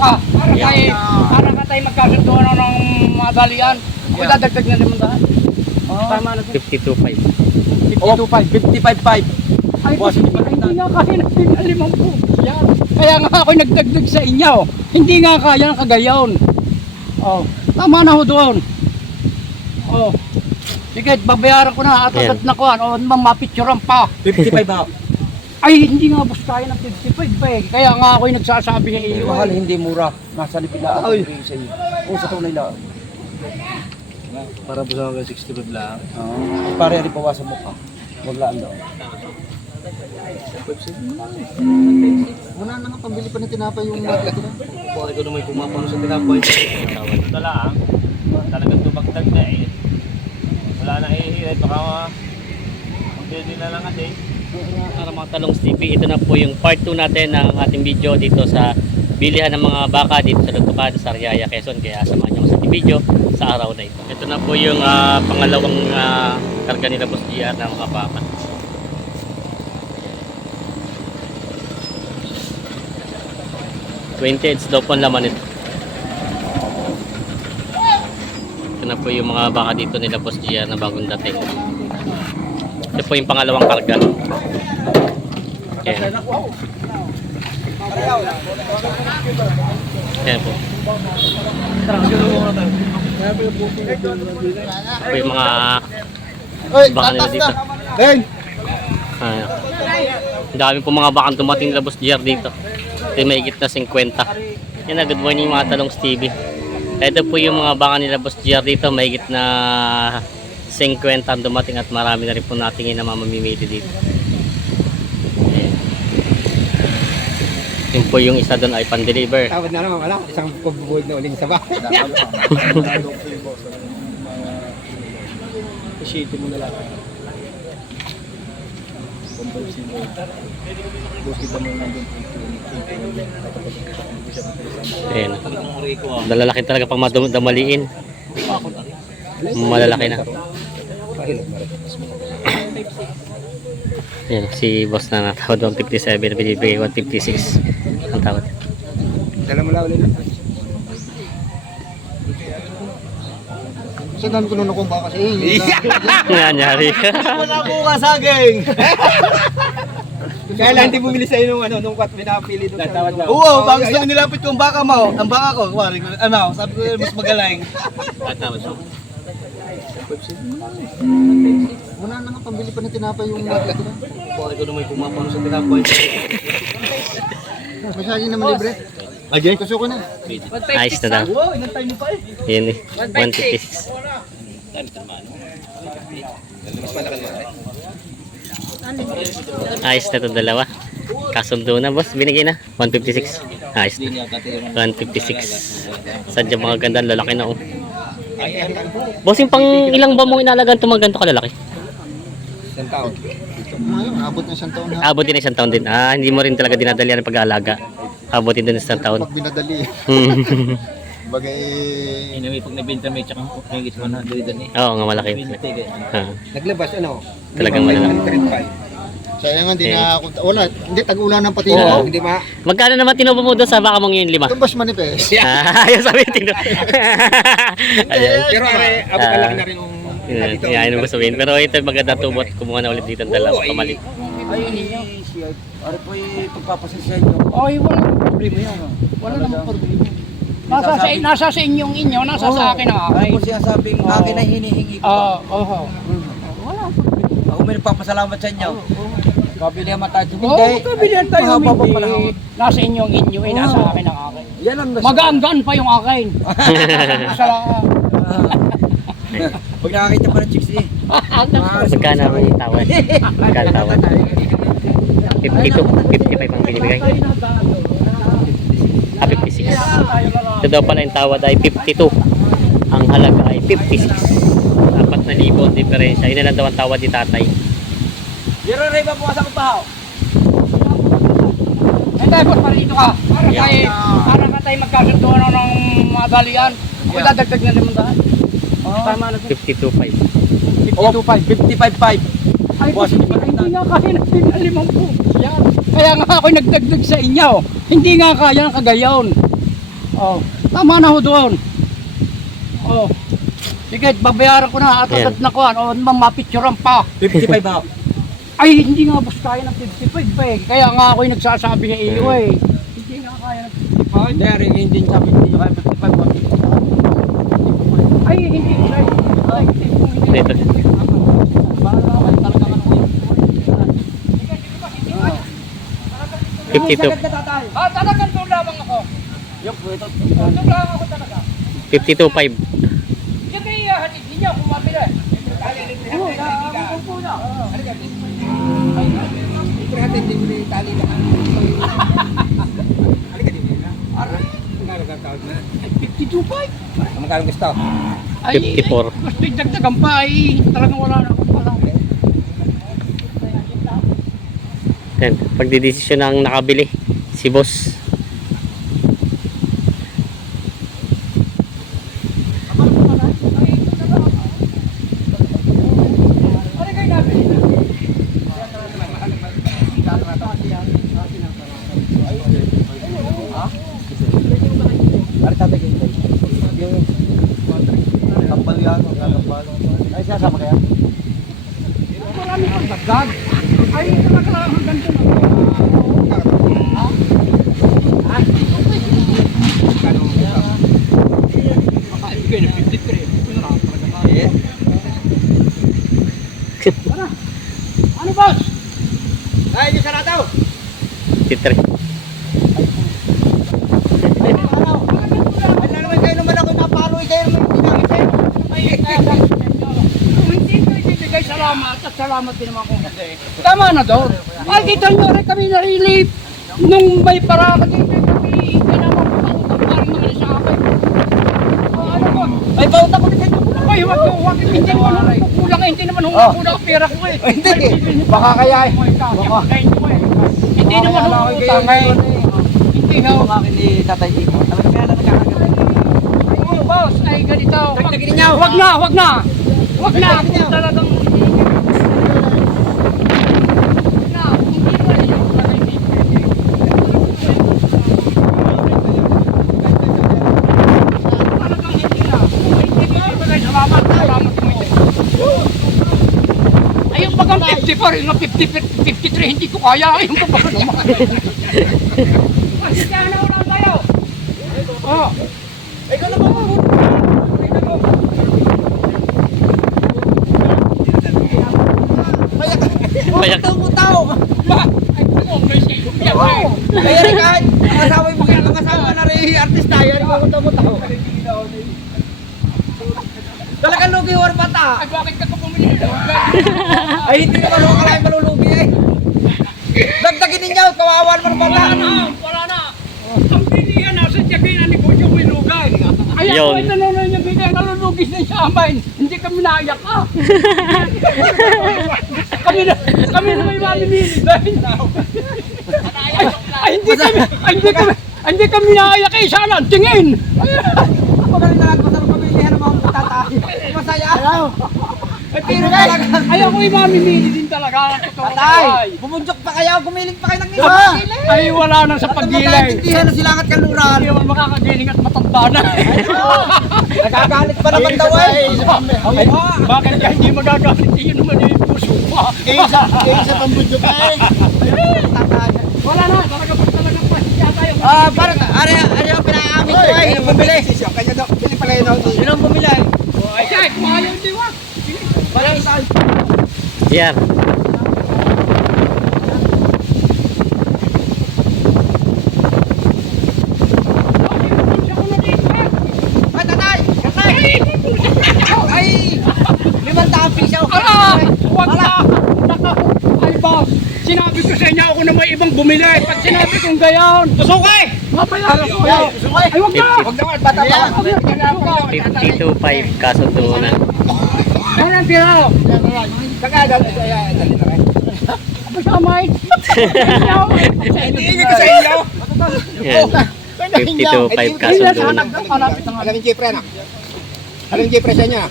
ka. Para tayo, para ka tayo magkasundo na ng mga dalian. Ako dadagdag na naman dahil. Tama na. 52.5. 52.5. 55.5. Ay, Boss, hindi, hindi nga kaya ng pinalimang po. Yan. Kaya nga ako nagdagdag sa inyo. Hindi nga kaya ng kagayon. Oh, tama na ho doon. Oh. Sige, babayaran ko na at Ayan. agad na ko. Ano, mamapicturean pa. 55 ba? Ay, hindi nga boss kaya ng 55 pa eh. Kaya nga ako'y nagsasabi ng iyo. Mahal, eh. hindi mura. Nasa lipila ako bigay sa iyo. Oo, sa tunay lang. Para po sa hanggang 65 lang. Oo. Pare, rin bawasan mo pa. Huwag laan daw. Wala na nga pambili pa ng tinapay yung market na. Kung ako naman pumapano sa. Tawad na lang. Talagang tumagtag na eh. Wala na ihirit. Baka magdili na lang kasi. Para mga talong TV, ito na po yung part 2 natin ng ating video dito sa bilihan ng mga baka dito sa Lutukan, sa Riaya, Quezon. Kaya samahan ako sa ating video sa araw na ito. Ito na po yung ah, pangalawang ah, karga nila Boss GR ng mga baka. Twenty heads daw po ang laman ito. Ito na po yung mga baka dito nila Boss GR na bagong dating. Ito po yung pangalawang karga. Ayan. Ayan po. Ito yung mga baka nila dito. Ah, ang dami po mga bakang dumating labos GR dito. Ito yung mahigit na 50. Yan na, good morning mga talong Stevie. Ito po yung mga baka nila Boss GR dito, mahigit na 50 ang dumating at marami na rin po nating na mamamimili dito. Ayan. Yun po yung isa doon ay pan-deliver. Tawad na naman, wala. Isang pagbubuhod na uling sa bahay. Appreciate mo na lang. Compulsive. Boss, kita mo nandun. Ayan. Malalaki talaga pag madum- damaliin. Malalaki na. Ayan, si boss na natawad 157, binibigay 156 ang tawad. Dala mo lang ulit. Sa dami ko nung nakumba kasi eh. Nangyari. Wala po ka saging! Kaya lang hindi bumili sa'yo nung ano, nung kwat pinapili doon. Tatawad lang. Oo, bago gusto nilapit ko ang baka mo, ang baka ko, ko, ano, sabi ko mas magaling. Tawad po. Wala na nga pambili pa ng tinapay yung market na. Kung ako naman pumapano sa tinapoy. May saging naman libre. Ajay? Gusto ko na. Ayos na daw. Wow, inantay mo pa eh. Yun eh. 156. Ayos na itong dalawa. Kasundo na boss, binigay na. 156. Ayos na. 156. Sadya mga ganda, lalaki na oh. Boss, yung pang ilang ba mong inalagaan itong mga ganito kalalaki? Isang taon. Ngayon, abot na isang taon na. Abot din isang taon din. Ah, hindi mo rin talaga dinadali ang pag-aalaga. Abot din din isang taon. Pag binadali. Bagay, Anyway, pag nabenta may tsaka may gis 100 doon eh. Oo nga, malaki. Ah, naglabas ano? Talagang malalaki. 105. Sayang nga, hindi Eh. na ako, wala, hindi tag-ulan ng pati Oo. na. Hindi ma, Magkano naman tinubo mo doon sa baka mong yun lima? tumbas manifest. Ah, Ayaw sabi tino. Ayan. Pero are, abot Ah. na laki na rin yung Yan, yan ang gusto sabihin. Pero ito maganda tubot. Kumuha na ulit dito ang dalawa. Pamalit. Ay, siya, ano po yung pagpapasensya nyo. Ay, wala namang problema yan. Wala namang problema. Nasa sa, nasa sa inyong inyo, nasa sa akin ang Ano akin. po siya sabing Oo. akin ay hinihingi ko. Oo, oo. Ako may nagpapasalamat sa inyo. Kabili naman tayo. Oo, magkabilihan tayo. Mahaba pa hindi. pala ako. Nasa inyong inyo, eh, nasa akin ang akin. Yan ang gusto. Magaanggan pa yung akin. Sa, Pag nakakita pa ng chicks eh. Magkano ang tawad? Magkano tawad? 52. 55 ang binibigay. Ah, 56. Ito daw pala yung tawad ay 52. Ang halaga ay 56. Apat na libo ang diferensya. Yun na lang daw ang tawad ni tatay. Pero rin ba pumasok ko pa ho? eh, tapos para dito ka. Para tayo, para ka tayo magkasundo na ng mga dalian. Ako dadagdag na naman dahil. Tama na. 52.5. 52.5. 55.5. Ay, Boss, hindi, hindi nga kaya ng pinalimang po. Yan. Kaya nga ako nagdagdag sa inyo. Hindi nga kaya ng kagayon. Oh, tama na ho doon. Oh. Sige, babayaran ko na at agad na ko. Oh, mapicturean pa. 55 ako. Ay, hindi nga boss kaya ng 55 pa eh. Kaya nga ako yung nagsasabi ng iyo eh. Hindi nga kaya ng 55. Hindi, rin hindi sabi hindi kaya 55 ako. Ay, hindi. Ay, ay, hindi. Dito. 52. Ah, talagang doon lamang ako. Yung ito. Doon lang ako talaga. 52.5. Yung Ay, 52.5. Magkano gusto? Ay, 54. Mas dagdagan pa ay talagang wala na akong pala. Yan. Pagdidesisyon ang nakabili. Si boss. Ano kayo nabili na? Pare tatay kayo tayo. Yung tambal yan. Tambal. Ay, sasama kaya? Marami kang dagdag. Ay, talaga lang hanggang doon. Makaibigay na 53. Ito na lang talaga. Eh. Ano? Ano boss? Ay, yung sarado! 53. Ay, naman kayo naman ako napalo. Kayo naman hindi namin kayo. Ay, kung hindi ko ibibigay salamat at salamat din naman kung kasi. Tama na doon. Ay, kita nyo rin kami na-relief. Nung may paraka dito, kami hindi naman pautang mga sa akin. Ano ko? Ay, bauta ko din kayo. Ay, wag ko, wag hindi naman ako kulang, hindi naman ako Oh. kulang ang pera ko eh. Hindi. Baka kaya eh. Baka. Hindi naman ako utang eh. Hindi na. Kumakin ni Tatay Iko. Talaga kaya lang nagkakagal. Ay, boss, ay ganito. Wag na, wag na. Wag na. Talagang Wag na. Hindi mo rin yung talagang hindi pwede. Talagang hindi na. Ay, Hindi mo ibigay. Salamat. Salamat mo ito. Ay, yung bagang 50 pa rin, 50, 53, hindi ko kaya. Ay, yung bagang naman. Ay, sana ulang tayo. Oh. Ikaw naman mo. Payak. Tao mo tao. Ba? Ay, silong yan eh. Kaya rin kahit ang asawa mo kaya ang asawa na rin artista yan. Mo tao. Talagang lugi war bata. Ay, bakit ka? Ay hindi naman ako kalahin malulugi eh. Dagdagin ninyo, kawawan mo ng bata. Wala na, wala na. Ang bilihan na sa tiyakin ni Kuya may lugay. Ay, ako Yun. ay nanonood niya bilihan, nalulugis na siya amin. Hindi kami naiyak ah. kami na, kami na may mamimili dahil ay, ay, hindi kami, ay, hindi kami, ay, hindi kami naiyak eh, sana, tingin. Magaling na lang masarap pamilihan ng mga tatay. Masaya. Ay pero talaga. Ay, ako ay mamimili din talaga. ang totoo. Tatay, Ay, bumunjok pa kayo, gumiling pa kayo ng isa. ay, wala na sa paggilay. Nagkaintindihan na silangat kaluran. Hindi naman makakagiling at matanda na. Nagagalit pa naman daw eh. Ay, bakit ka hindi magagalit? Yun naman yung puso pa. Isa, isa pang budyo pa eh. Wala na, talaga pa talaga tayo. Ah, para ari ari pinaamin ko eh. Yung bumili. Kanya daw, pili pa kayo Sino bumili? Ay, ayaw hindi wag. Parang isa. Yan. Na! Sinabi ko sa inyo ako na may ibang bumili. Pag sinabi kong gayon, Susukay! mabayaran ko kayo. Ay, wag na! Huwag naman, bata pa. Wag na! 52.5 kasundo na. Ano ang tira? Kagagal. Dali na rin. Apa sa amay? Hindi ko sa inyo. Yan. 52.5 kasundo na. Malapit na nga. Alam yung Jeffrey na. Alam yung Jeffrey sa.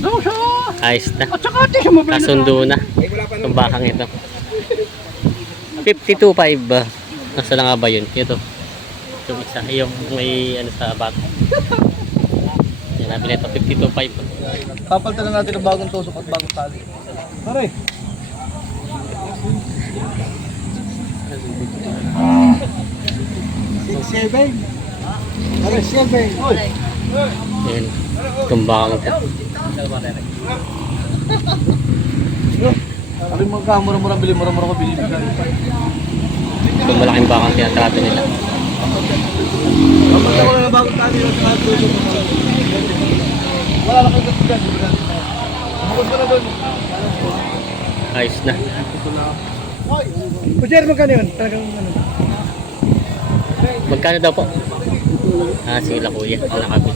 Doon siya. Ayos na. Na. Kasundo na. Eh, wala pa Itong bakang ito. 52.5 ba? Nasa na nga ba yun? Ito. Yung isa, yung may ano sa bata. Yan, ito 52.5. Papalitan na natin ng bagong tusok at bagong tali. Pare. Six, seven. Pare, seven. Oy. Yan, tumbakang ito. Sabi mo ka, mura-mura bili, mura-mura ko bili. Yung malaking bakang tinatrato nila. Papalitan ko na ng bagong tali bagong tusok. Wala na kayo dyan. Bukod ka na doon. Ayos na. Kujer, magkano yun? Talagang ano? Magkano daw po? Ah, sila kuya. Ang nakabili.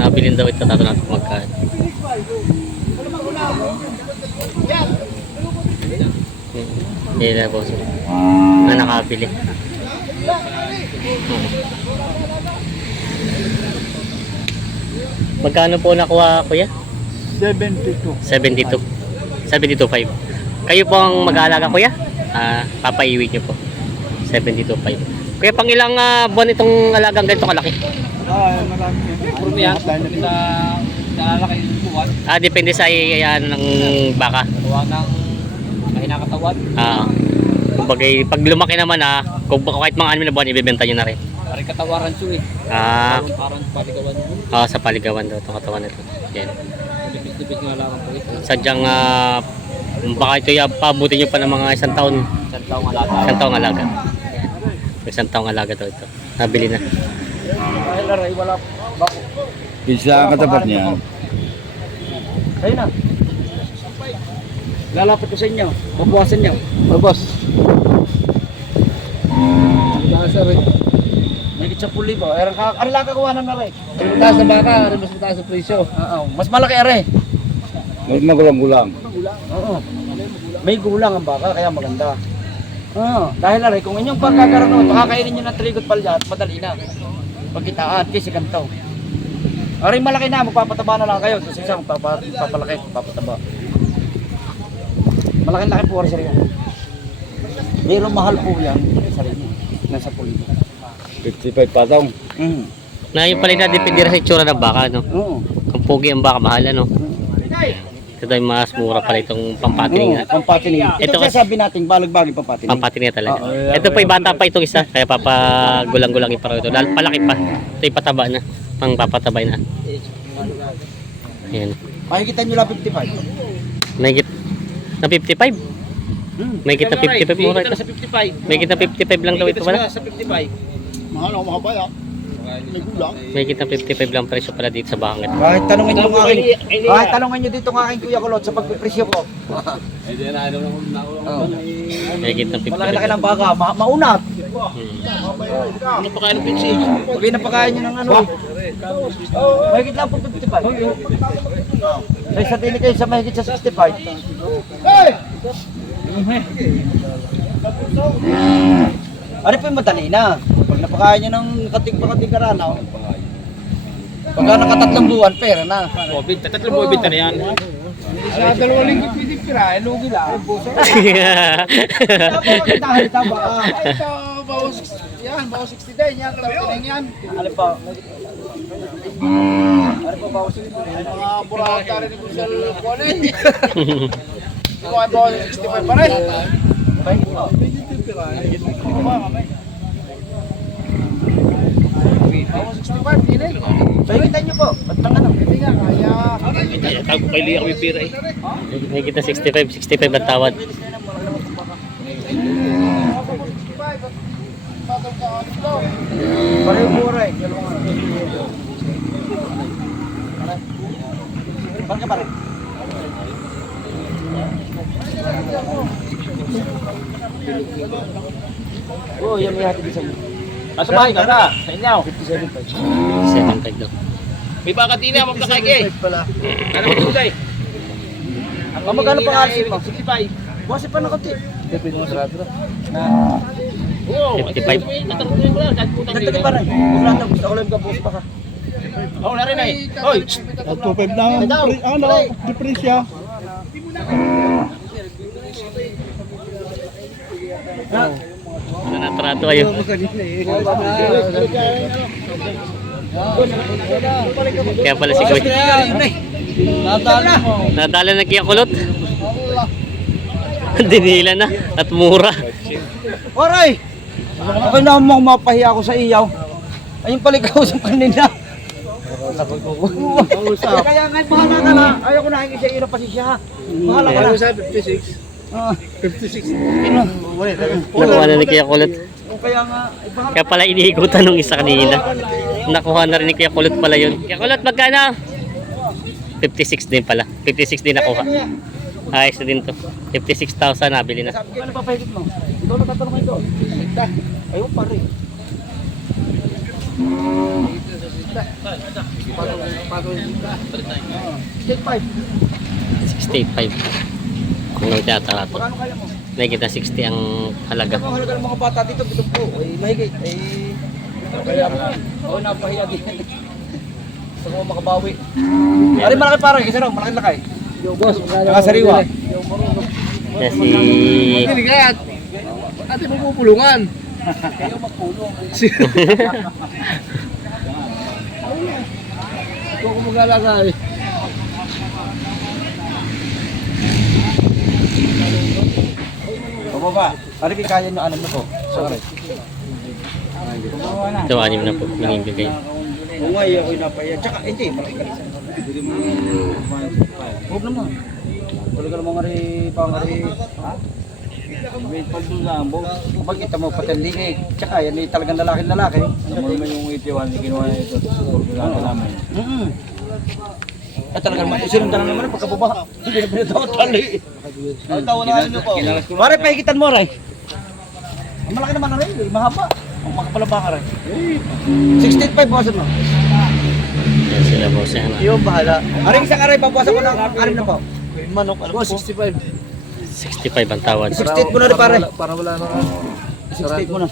Nabilin daw ito. Tato natin magkano. Yan na po sila. Na nakabili. Hmm. Magkano po nakuha kuya? 72. 72. 72.5. Kayo po ang mag-aalaga kuya? Ah, papaiwi niyo po. 72.5. Kuya, pang ilang ah, buwan itong alagang ganito kalaki? Ah, marami. Kurmiyan, sa nalalaki yung buwan, Ah, depende sa iyan ng baka. gawa ng mahina katawan. Ah. kumbaga, pag lumaki naman ah, kung kahit mga anim na buwan, ibebenta nyo na rin. Parang katawaran siya eh. Ah, Parang paligawan mo. ah sa paligawan daw itong katawan nito. Yan. Tipid-tipid nga lang po ito. Sadyang ah, baka ito yung pabuti nyo pa ng mga isang taon. Isang taong alaga. Isang taong alaga. Isang taong alaga daw ito. Nabili na. Dahil aray, wala bako. Isa ang katapat niya. Ayun na. Lalapit ko sa inyo. Mabuwasan niyo. Oh, boss. Taas rin. May kitsa puli ba? Aran ka, aran lang kakuha ng aray. Mas mataas sa baka, aran mas mataas sa presyo. Oo, mas malaki aray. Magulang-gulang. Oo. May gulang ang baka, kaya maganda. Oo, dahil aray, kung inyong pagkakaroon, pakakainin nyo ng trigot palya at madali na. Pagkitaan, kasi ganito. Aray, malaki na, magpapataba na lang kayo. Tapos isa, magpapalaki, magpapataba. Malaki-laki po, aray, yan. Pero mahal po yan, sarili. Nasa puli. 55 patong. Mm. Na yun pala na depende sa itsura ng baka, no? Oo. Kung pogi ang baka, mahal, ano? Ito daw yung mas mura pala itong pampatining. Oo, pampatining. Ito, Ito kasi sabi natin, balag-balag pampatining. Pampatining talaga. Oo. Ito pa yung bata pa itong isa, kaya papagulang-gulangin pa rin ito. Dahil palaki pa. Ito yung pataba na. Pang papatabay na. Ayan. Makikita nyo lang 55. May git na 55. Hmm. May git na 55 mura ito. sa 55. May git na 55 lang daw ito pala. Sa 55. Mahal ako makabaya. May gulang. May git na 55 lang presyo pala dito sa bakang ito. Kahit tanongin nyo ng aking, kahit tanongin nyo dito ng aking kuya kulot sa pagpipresyo ko. Oh. May git na 55. Malaki-laki ng baka, ma maunat. Ano pa kayo ng pinsi? Pag napakain nyo ng ano. Mahigit lang po 55. May sa tili kayo sa mahigit sa 65. Ano po yung madali na? Pag napakain nyo ng kating-pakating karanaw, pagka nakatatlong buwan, pera na. O, binta. Tatlong binta na yan. Sa dalawang linggo pwede pira, eh, lugi lang. Tama ka. Ito, bawas, yan, bawas 60 din, yan, tapos yan. Ano pa? Ano pa ba? Mga burata rin ko kuwanin. Mga bawas 65 pa rin. Mahigit pa. Bawas 65, hindi rin. Pahigitan nyo po. Ba't nang ano? Tago kay Lia kami pira eh. May git na 65. 65 ang tawad. Pareho ka pare? Oh, yan may hati sa inyo. Asa bahay ka na? Sa inyo. 75 daw. May baka tina, magkakay kay. Ano mo tulay? Ang magkano pa nga mo? 65. Buwasi pa na konti. Na, Oo. 55. Tatanungin ko lang. Kahit putang nagtagi pa rin. Kung lang lang pa ka. Oo, na rin eh. Hoy! 2.5 lang, ano, diferensya. Na, Ano natrato kayo? Kaya pala si Kuya. Nadali mo. Nadala na kaya kulot. Dinila na at mura. Waray! Okay na mo mapahiya ako sa iyaw. Ayun pala ikaw sa kanina. Kaya nga, bahala ka na. Ayaw ko na hingi sa iyo ng pasisya. ha. Bahala ka na. sa 56? Ah, 56. Ino. Nakuha na ni kaya kulot. Kaya nga, Kaya pala iniikutan nung isa kanina. Nakuha na rin ni Kuya Kulot pala yun. Kuya Kulot, magkano? 56 din pala. 56 din nakuha. Ayos na din to. 56,000 nabili na. Ano papahigit mo? Ikaw na tatanong ito. Ayun pare. State five. 65. Kung nagtatarato. Magkano kaya mo? Nakikita 60 ang halaga. Ang halaga ng mga bata dito, bitong po. Ay, mahigit. Ay, kaya ako napahiya din. Gusto ko makabawi. Ari malaki pare, isa raw, malaki lakay. Boss, Saka sariwa. Kaya si... Hindi kaya. Ate mo pupulungan. Ayaw magpulong. Kung kumagalakay. Bababa. Pare kay kaya nyo alam na po. Sorry. Ito, anim na po. Binibigay. Oo nga, ako napahiya. Tsaka, hindi, malaki ka rin. Huwag naman. Wala ka naman nga rin, pang rin. Ha? May paldo lang, bo. Bakit mo patendingig? Tsaka, yan ay talagang lalaki-lalaki. Alam mo naman yung itiwan, kinuha ito. Pagkakata namin. Mm-hmm. At talagang naman, isinundan na naman ang pagkababa. Hindi na pinatawa tali. Ang tawa na ano po. Pare, pahigitan mo, Ray. Ang malaki naman na rin, eh, mahaba. Ang makapalaba ka rin. 16.5 bawasan mo. Yan sila po siya. na. Yung bahala. Aring isang aray, babawasan ko ng arim na po. Manok, alam mo, 65. 65 ang tawad. 68 mo na rin, pare. Para wala na. 68 mo na.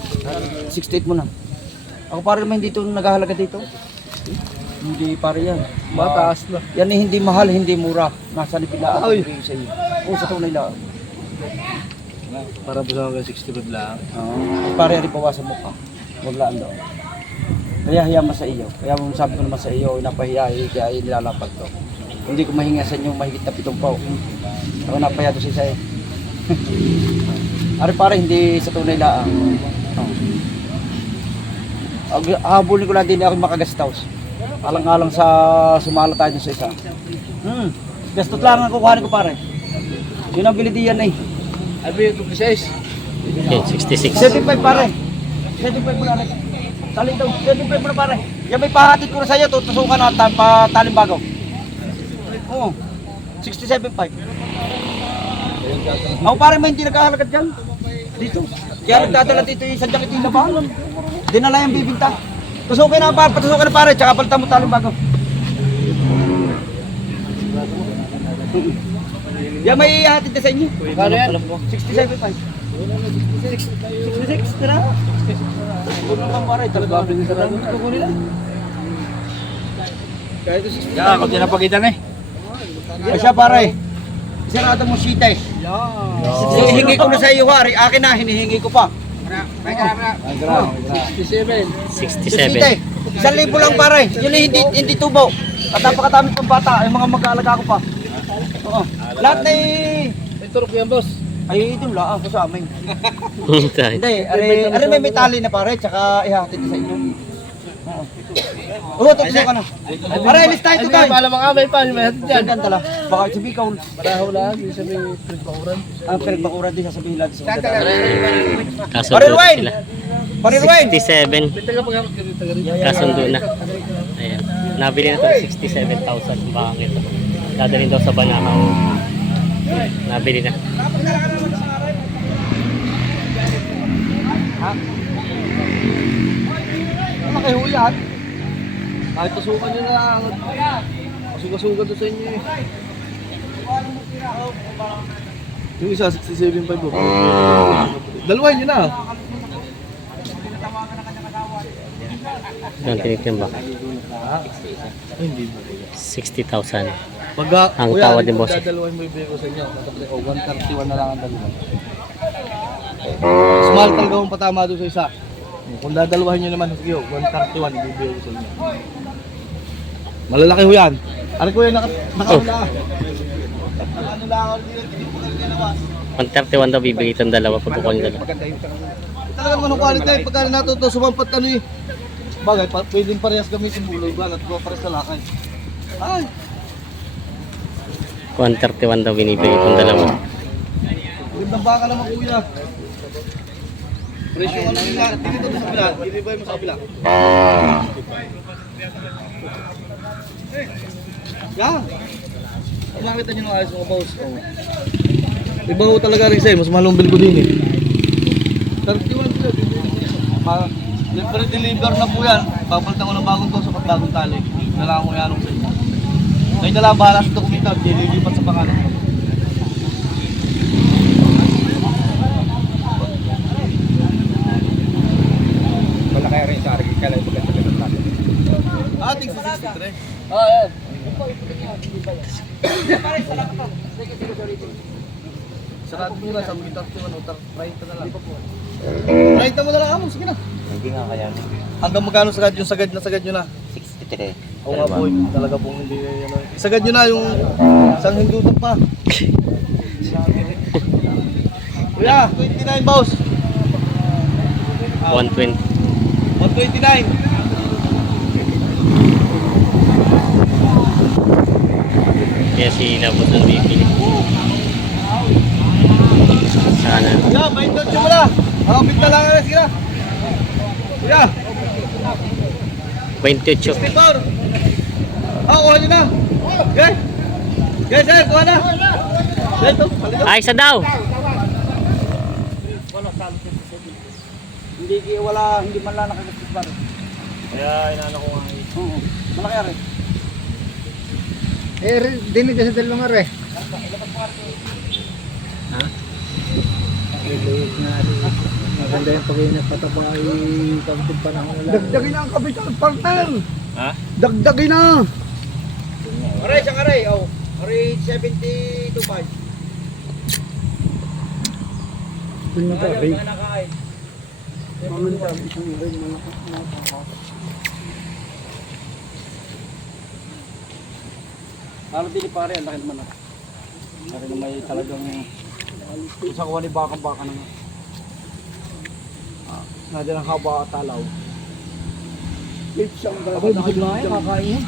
68 mo na. Ako pare naman dito naghahalaga dito. Hindi pare yan. Mataas na. Yan ay hindi mahal, hindi mura. Nasa lipilaan Ay. sa iyo. Oo, sa tunay lang. Para po sa mga 65 lang. Oo. pare rin bawasan mo pa. Huwag laan daw. Kaya hiya mo sa iyo. Kaya mo sabi ko naman sa iyo, napahiya, eh, kaya nilalapag to. Hindi ko mahinga sa inyo mahigit na pitong pao. Ako napahiya to sa iyo. Ari pare, hindi sa tunay lang. Oo. Ag- Habulin ko lang din ako makagastos. Alang-alang sa sumala tayo dun sa isa. Hmm. Gastot lang ang kukuhanin ko pare. Yun ang bilidi yan eh. Abi, 56. Yan, 66. 75 pare. 75 mo na rin. Tali daw. 75 mo na pare. Yan may pahatid ko na sa'yo. Tutusukan na ta pa talim bago. Oo. 67.5. Ako pare may hindi nagkahalagat dyan. Dito. Kaya nagdadala dito yung sadyang ito yung labahan. Dinala yung bibinta. Tusukin na pare. Patusukin na pare. Tsaka palitan mo talim bago. Yan may ihatid na sa inyo. Kano yan? 67.5. 66 tira. Kuno lang pare, talaga. Kahit ito 65. Ya, ako din napagitan eh. Siya pare. Sirado mo sita eh. Hinihingi ko na sa iyo, Hari. Akin na, hinihingi ko pa. 67. 67. eh. Isang libo lang pare. Yun ay hindi, hindi tubo. At napakadami pang bata. Ay mga mag-aalaga ko pa. Oo. Lahat na eh. May turok yan, boss. Ay, ito lang ako sa amin. Hindi, are, are may metali na pare, tsaka ihatid sa inyo. Oo. Tapos ka na. Pare, alis tayo Ay, ito tayo. pala mga amay pa. May hatid dyan. diyan tala. Baka sabi ikaw, Paraho lang. Yung sa may pinagpakuran. ang pinagbakuran din sasabihin natin sa mga. Kasundo sila. Ruel! 67. May taga-pagkakot ka rin, taga rin. Kasundo na. Ayan. Nabili na ito ng 67,000 ang bakang ito. Dadalhin daw sa Banakaw. Nabili na. Ano kay Huyat? Kahit tusukan nyo na lang. Masuga-suga to sa inyo eh. Yung isa, 67.5 po. Dalawa nyo na. Ang tinitimbak. Ay, hindi. 60,000. Pag, Ang tawad ni boss. Dadalawan mo yung bigay ko sa inyo. Oh, 131 na lang ang dalawa. Small talaga akong patama doon sa isa. Kung dadalawahin nyo naman, sige, oh, 131, bibigay ko sa inyo. Malalaki ho yan. Ano ko yan, naka, nakaula. Ano lang ako dito, hindi ko kaya ginawas. 131 daw bibigay itong dalawa pag kukuha ng dalawa. Talaga naman ang quality, pagka natuto, sumampat ano eh. Bagay, pa, pwedeng parehas gamitin bulog ba, at parehas sa lakay. Ay, 131 daw binibigay itong dalawa. gandang baka naman kuya. Presyo ano nila, dito to sa kabila, ba mo sa kabila? Yan. Ang nakita nyo ng ayos mga boss. Oh. Iba ho talaga rin sa'yo, mas malong ko din eh. 31 sila, Ma, libre deliver na po yan. Papalitan ko ng bagong to sa bagong tali. Kailangan ko yan sa inyo. Kayo na lang bahala sa dokumento, dililipat sa pangalan sa 63. Oh, yan. Nyo na, sabi kita 31 o 30 na lang. 30 mo na lang amo, sige na. Hindi nga kaya. Hanggang magkano sagad yung sagad na sagad nyo na? 63. Oo nga po, talaga pong hindi ano. Sagad nyo na yung isang hindutan pa. Kuya, 29 boss. 120. 129. Kaya si Labos ang bibili. Sana. Kuya, 28 mo na. Nakapit na lang na, sige na. Kuya, 28. 64. Ah, kuha nyo na. Okay. Okay, sir, kuha na. Ito, halika. Ay, isa daw! Hindi wala, hindi man lang nakagastos ba rin. Kaya inaano ko nga eh. Oo. Malaki rin. Eh, dinig ka sa dalawang are. Ha? Maganda yung pagkain na patabay kapitid panahon na lang. Dagdagin na ang kapital, partner! Ha? Dagdagin na! Aray, isang aray. Oh. Aray, 72.5. Tingnan ka, Ray. Mamon ka, isang Ray, malaki na Ano dili pare, ang laki naman. ah. Pare na may talagang isang kuha ni bakang baka naman. Ah, nadyan ang haba at talaw. Abay, busog na kayo, kakain.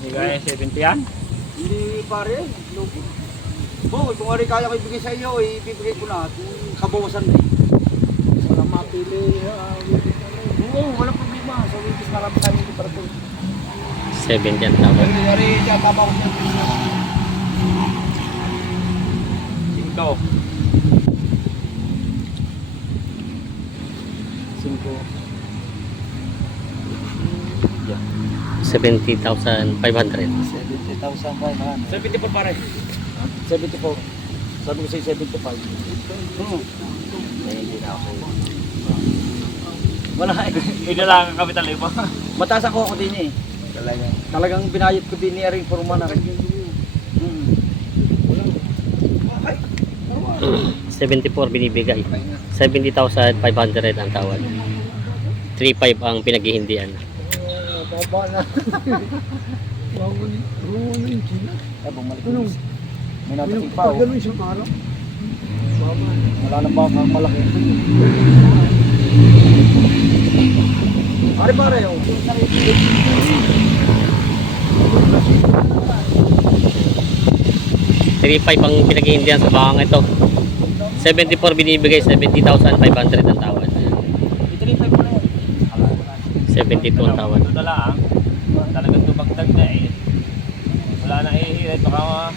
Hindi kaya 70 yan? Hindi pare, lugi. Bo, kung ari kaya ko ibigay sa iyo, ibibigay ko na. Kung kabawasan na. Para mapili. ah, Oo, walang problema. Sa wikis na lang tayo hindi para to. 70 ang tawad. Ari, ari, dyan tama ko. 5. 70,500. 70,000 74 pare. 74. Sabi ko sa'yo 75. Hmm. Wala eh. Ilo lang ang kapital mo. Mataas ako ako din eh. Talaga. Talagang binayad ko din ni Aring Forma na rin. Hmm. 74 binibigay. 70,500 ang tawad. 3,500 ang pinaghihindian. Baba na. Ano yung China? Anong? May napating pa gano'n isang araw. Wala nang baka ang malaki. Pare pare oh. 3,500 ang pinaghihindian sa bakang ito. 74 binibigay, 70,500 ang tawad. Ito mo na yan. 72 ang tawad. Ito na lang. Talagang tumagtag na eh. Wala na ihirit. Baka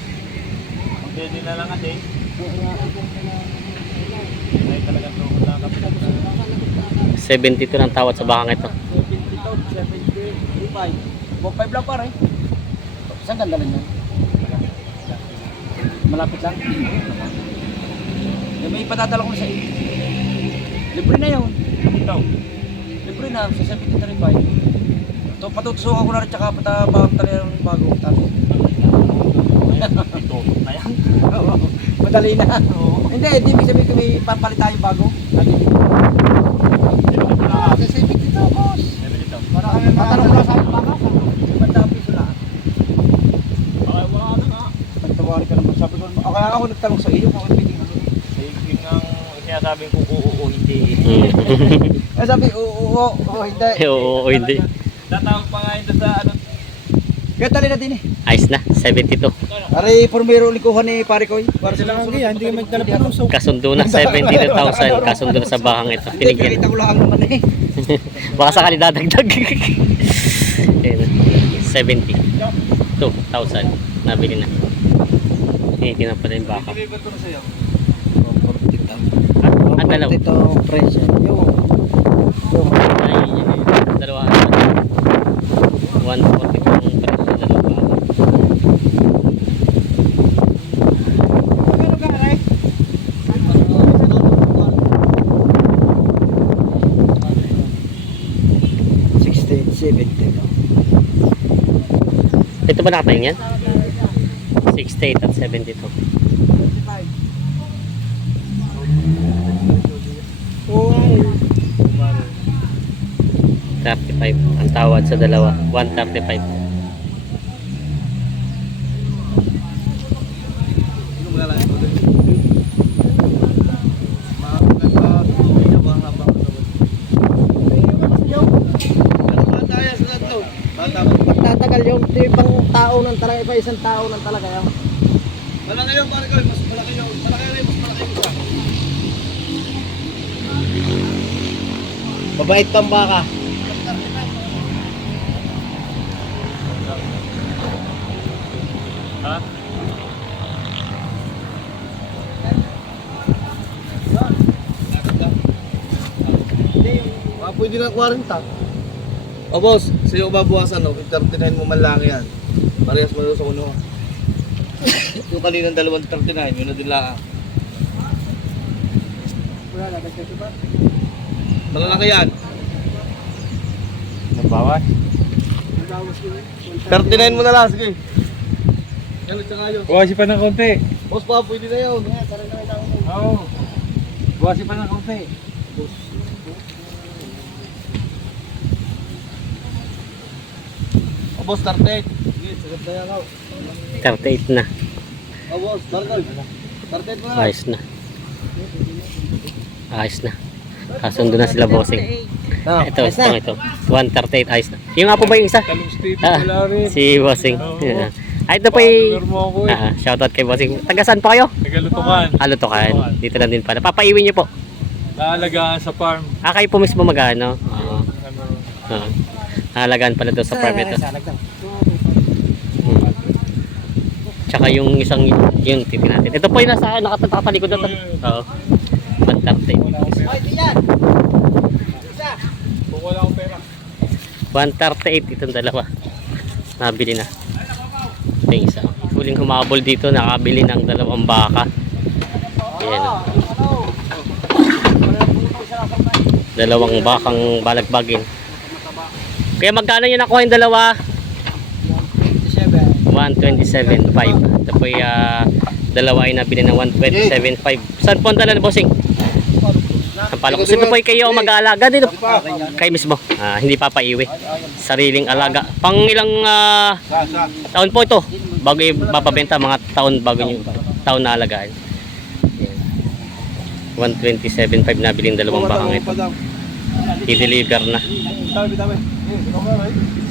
magdidi na lang kasi. Ay talagang tumag na kapital na. 72 ang tawad sa bakang ito. 72, 75. 1.5 lang pare. Saan ganda lang yun? Malapit lang. Eh, may ipadadala ko sa iyo. Libre na yun. Ito. Libre na, sa 70 To patutusukan ko na rin tsaka patabang talagang bago tali. Ito. Ayan. Ba't madali na. Hindi, hindi ibig sabihin kung may papalit tayong bago. Sa 70 to, boss. Sabi dito. Para kami matanong na sa baka. Na. Okay, na. Sabi ko, o kaya ako nagtanong sa iyo kung ano pwedeng ano. Eh, Yun ang sinasabi ko, oo, oo, hindi. Mm. Eh sabi, oo, oo, oo, hindi. Oo, oo, hindi. Tatawag pa nga yun sa ano. Kaya tali na din eh. Ayos na, 72. Aray, formero ulikuhan ni pare ko eh. Para sila ang hindi ka magtalapuso. Kasundo na 72,000. Kasundo na sa bakang ito. Hindi, Pinigyan. pinakita ko lang naman eh. Baka sakali dadagdag. Ayan, 70. 2,000. Nabili na. Hindi na pala yung baka. Deliver ko na sa'yo. Dalaw. Ito, presyo. Yung, yung, Ay, yun yun. Dalawa. 140 pang presyo. Dalawa seventy. Ito ba nakatayin yan? 68 at 72. Thirty-five. Ang tawad sa dalawa. 135. Pagtatagal yung ibang tao ng talaga, iba isang tao ng talaga yan. Malaki yun, pare ko. Mas malaki yun. Malaki yun, mas malaki yun. Mabait pang baka. Pwede na 40. O boss, sa'yo babawasan, no? 39 mo man lang yan. Parehas mo sa uno. yung kaninang dalawang 39, yun na din lang. Wala na, dagdag ba? Malalaki yan. Nabawas? Yun eh. 39 mo na lang, sige. Yan, at saka yun. Buwasi pa ng konti. Boss pa, pwede na yun. Oo. Buwasi pa ng konti. O boss, 38. Sige, sagot na yan ako. 38 na. O boss, Darkal. 38 mo na. Ayos na. Ayos na. Kasundo na sila bossing. Ah, Ito, ito, ito. 138 ayos na. Yung nga po ba yung isa? Ah, si bossing. Yeah. Ah, ito po yung... ako Ah, shoutout kay bossing. Taga saan pa kayo? Nagalutukan. Halo to kayo. Dito lang din pala. Papaiwi niyo po. Naalagaan sa farm. Ah, kayo po mismo mag-ano? Oo. Ano, Oo. Nahalagaan pala to sa farm ito. Hmm. Tsaka yung isang yung titi natin. Ito po yung nasa nakatatalikod na. Oo. 138. kung wala akong pera. 138 itong dalawa. Nabili na. Ito yung isa. Huling humabol dito, nakabili ng dalawang baka. Ayan. Dalawang bakang balagbagin. Kaya magkano yung nakuha yung dalawa? 127.5. Ito po yung ah, dalawa ay nabili ng 127.5. Saan po ang dala na bossing? Sa Palocos. Ito po yung kayo mag-aalaga dito. Kayo mismo. Ah, hindi papaiwi. Sariling alaga. Pang ilang ah, taon po ito? Bago ipapabenta mga taon bago nyo taon na alagaan. Yan. 127.5 nabili yung dalawang bakang ito. I-deliver na. Tabi, tabi. Eh, ikaw nga, right?